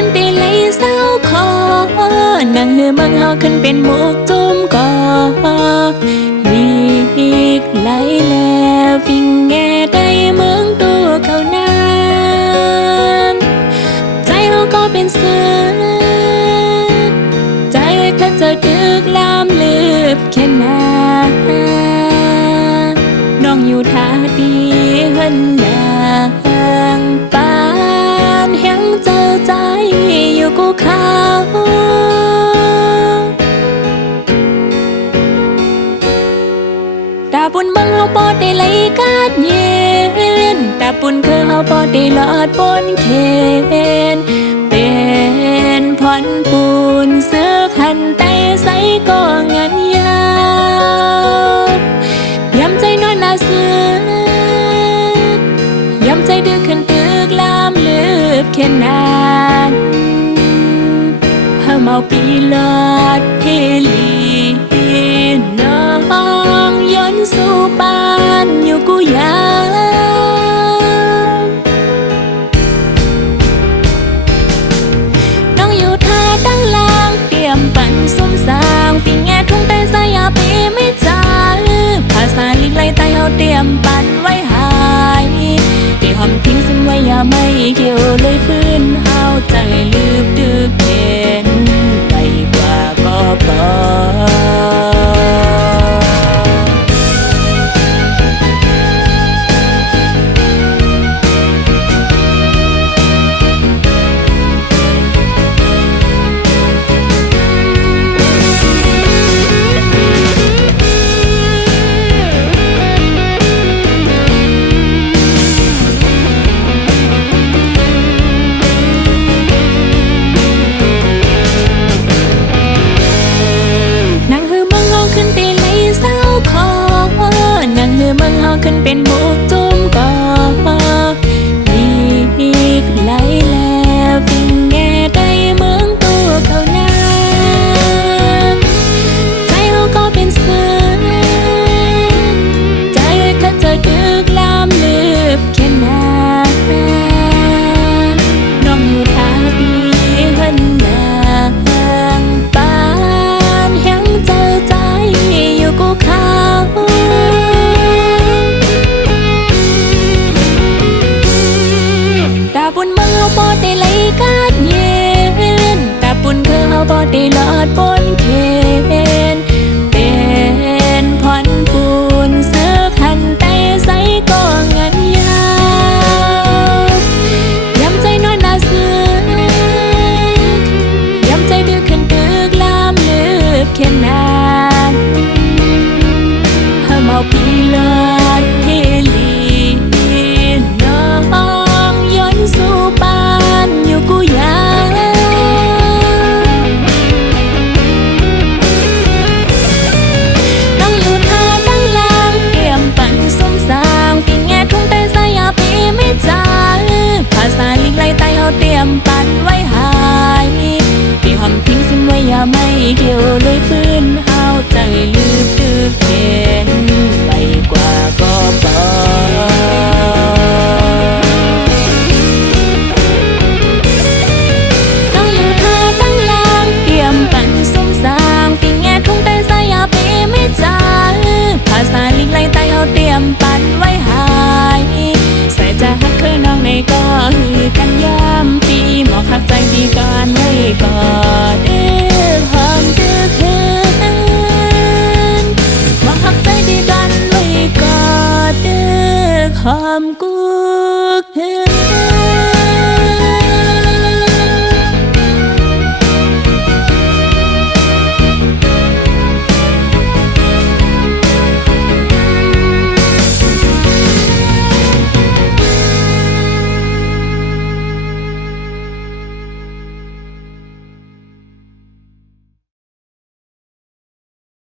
ขึ้นได้เลยเศร้าคอนั่งเหือเมืองเฮาขึ้นเป็นหมูกจุ่มก่อวีกไหลแล้ววิ่งแง่ได้เมืองตัวเขาน้ำใจเฮาก็เป็นเสือใจไว้ข้าจะดึกลามลืบแค่นาน้องอยู่ท่าดีเฮินแลงปานแหงเจอใจอยู่กูเขาตาปุ่นบังเฮาบ่ได้ไหลกาดเย็นตาปุ่นคือเฮาบ่ได้ลอดบนเขนเป็นพรปูนเสือขันไตใสก็งันยายำใจนอนนาเสือยำใจดื้อขึ้นตึกลามลืบแค่นั้นเฮาเมาปีลอดเฮลีน้องย้อนสู่บ้านอยู่กูยามน้องอยู่ท่าตั้งลางเตรียมปั่นส้มสางปีแง่ทุ่งแต่สายาปีไม่จ่าภาษาลิงไล่ไตเฮาเตรียมปั่นไว้หายที่หอมทิ้งซึ่งไว้อย่าไม่เกี่ยวเลยพื้นเฮาใจ